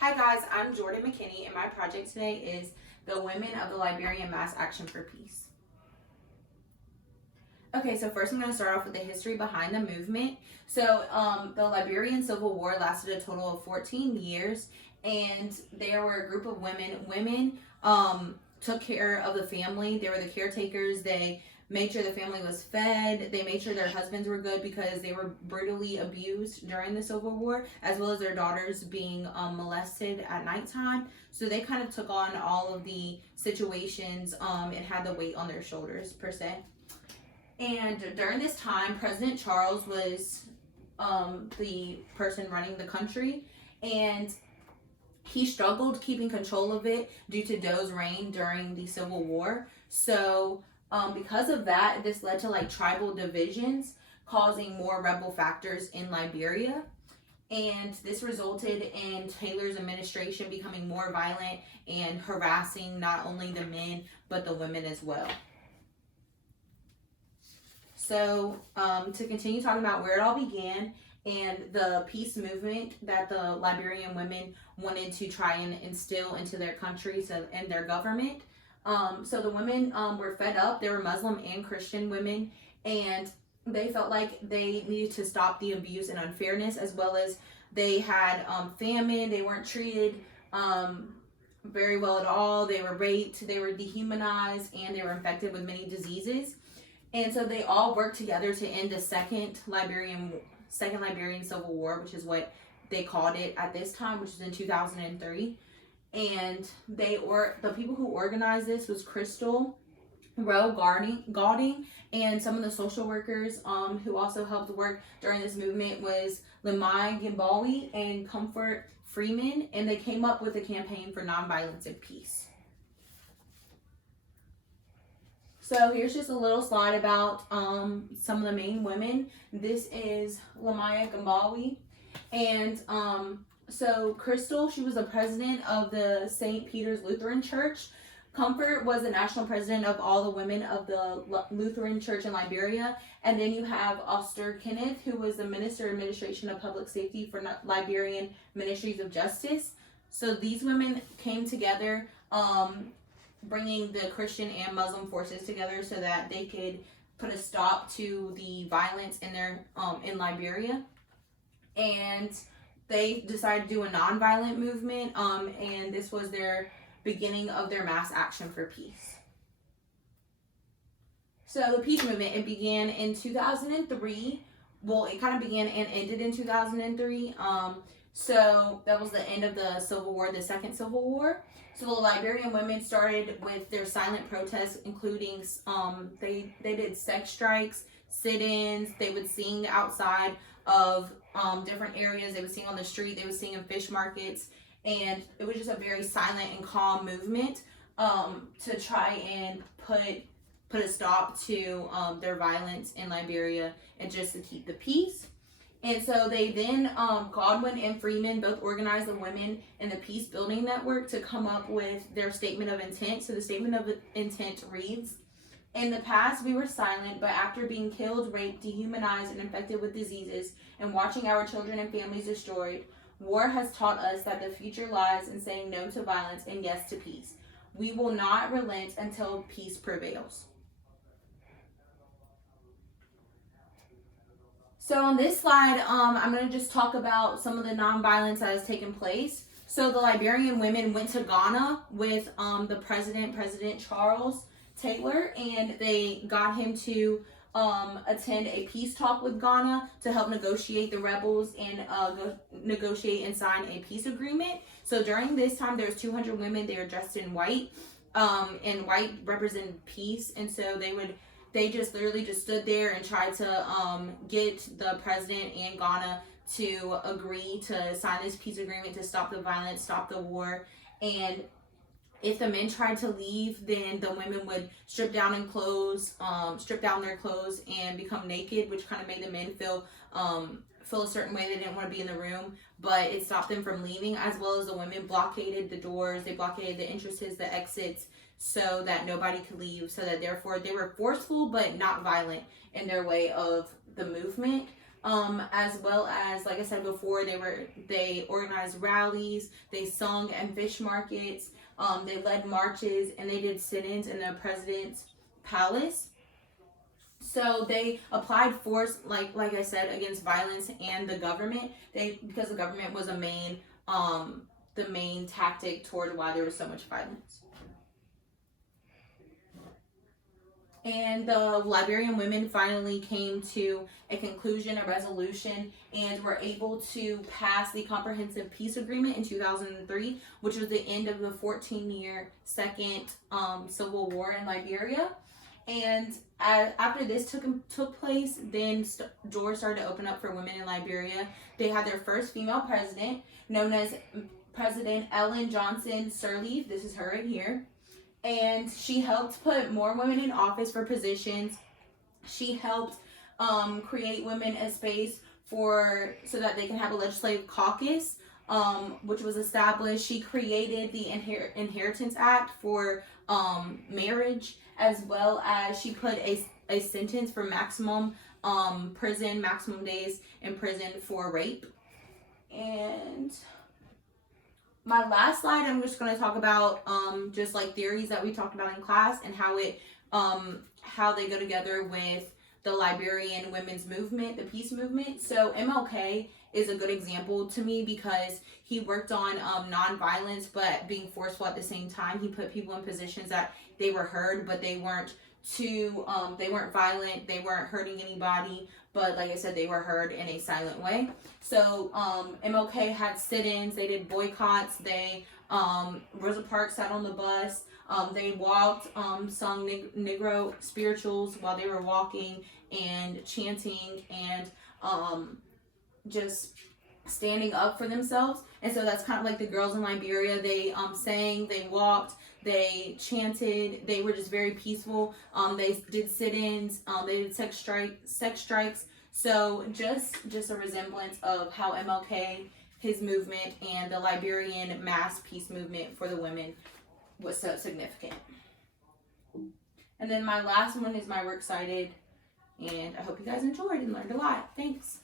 Hi guys, I'm Jordan McKinney and my project today is the Women of the Liberian Mass Action for Peace. Okay, so first I'm going to start off with the history behind the movement. So the Liberian Civil War lasted a total of 14 years, and there were a group of women. Women took care of the family. They were the caretakers. They made sure the family was fed. They made sure their husbands were good because they were brutally abused during the Civil War, as well as their daughters being molested at nighttime. So they kind of took on all of the situations and had the weight on their shoulders, per se. And during this time, President Charles was the person running the country, and he struggled keeping control of it due to Doe's reign during the Civil War. So because of that, this led to like tribal divisions, causing more rebel factors in Liberia. And this resulted in Taylor's administration becoming more violent and harassing not only the men, but the women as well. So to continue talking about where it all began and the peace movement that the Liberian women wanted to try and instill into their country and their government. So the women were fed up. They were Muslim and Christian women, and they felt like they needed to stop the abuse and unfairness, as well as they had famine. They weren't treated very well at all. They were raped, they were dehumanized, and they were infected with many diseases. And so they all worked together to end the Second Liberian Civil War, which is what they called it at this time, which is in 2003. And the people who organized this was Crystal Rowe Gauding, and some of the social workers who also helped work during this movement was Lamai Gimbawi and Comfort Freeman, and they came up with a campaign for nonviolence and peace. So here's just a little slide about some of the main women. This is Lamaya Gimbawi. And so Crystal, she was the president of the St. Peter's Lutheran Church. Comfort was the national president of all the women of the Lutheran Church in Liberia. And then you have Oster Kenneth, who was the Minister of Administration of Public Safety for Liberian Ministries of Justice. So these women came together, bringing the Christian and Muslim forces together so that they could put a stop to the violence in Liberia. And they decided to do a nonviolent movement, and this was their beginning of their mass action for peace. So the peace movement, it began in 2003. Well, it kind of began and ended in 2003. So that was the end of the Civil War, the Second Civil War. So the Liberian women started with their silent protests, including they did sex strikes, sit-ins. They would sing outside of different areas. They would sing on the street. They would sing in fish markets, and it was just a very silent and calm movement to try and put a stop to their violence in Liberia and just to keep the peace. And so they then, Godwin and Freeman both organized the women in the Peace Building Network to come up with their statement of intent. So the statement of intent reads, "In the past, we were silent, but after being killed, raped, dehumanized, and infected with diseases, and watching our children and families destroyed, war has taught us that the future lies in saying no to violence and yes to peace. We will not relent until peace prevails." So on this slide, I'm going to just talk about some of the nonviolence that has taken place. So the Liberian women went to Ghana with the President Charles Taylor, and they got him to attend a peace talk with Ghana to help negotiate the rebels and negotiate and sign a peace agreement. So during this time, there was 200 women. They were dressed in white, and white represented peace, and so they just literally just stood there and tried to get the president and Ghana to agree to sign this peace agreement to stop the violence, stop the war. And if the men tried to leave, then the women would strip down their clothes and become naked, which kind of made the men feel a certain way. They didn't want to be in the room, but it stopped them from leaving, as well as the women blockaded the doors. They blockaded the entrances, the exits, so that nobody could leave, so that therefore they were forceful but not violent in their way of the movement. as well as, like I said before, they organized rallies, they sung and fish markets, they led marches, and they did sit-ins in the president's palace. So they applied force, like I said, against violence and the government. Because the government was the main tactic toward why there was so much violence. And the Liberian women finally came to a conclusion, a resolution, and were able to pass the Comprehensive Peace Agreement in 2003, which was the end of the 14-year second civil war in Liberia. And after this took place, then doors started to open up for women in Liberia. They had their first female president, known as President Ellen Johnson Sirleaf. This is her right here. And she helped put more women in office for positions. She helped create women a space so that they can have a legislative caucus, which was established. She created the Inheritance Act for marriage, as well as she put a sentence for maximum days in prison for rape. And my last slide, I'm just going to talk about just like theories that we talked about in class and how they go together with the Liberian women's movement, the peace movement. So MLK is a good example to me because he worked on nonviolence but being forceful at the same time. He put people in positions that they were heard, but they weren't violent, they weren't hurting anybody, but like I said, they were heard in a silent way. So MLK had sit-ins, they did boycotts, Rosa Parks sat on the bus, they walked, sung Negro spirituals while they were walking and chanting and just standing up for themselves. And so that's kind of like the girls in Liberia. They sang, they walked, they chanted, they were just very peaceful. They did sit-ins, they did sex strikes. So just a resemblance of how MLK, his movement, and the Liberian mass peace movement for the women was so significant. And then my last one is my works cited, and I hope you guys enjoyed and learned a lot. Thanks.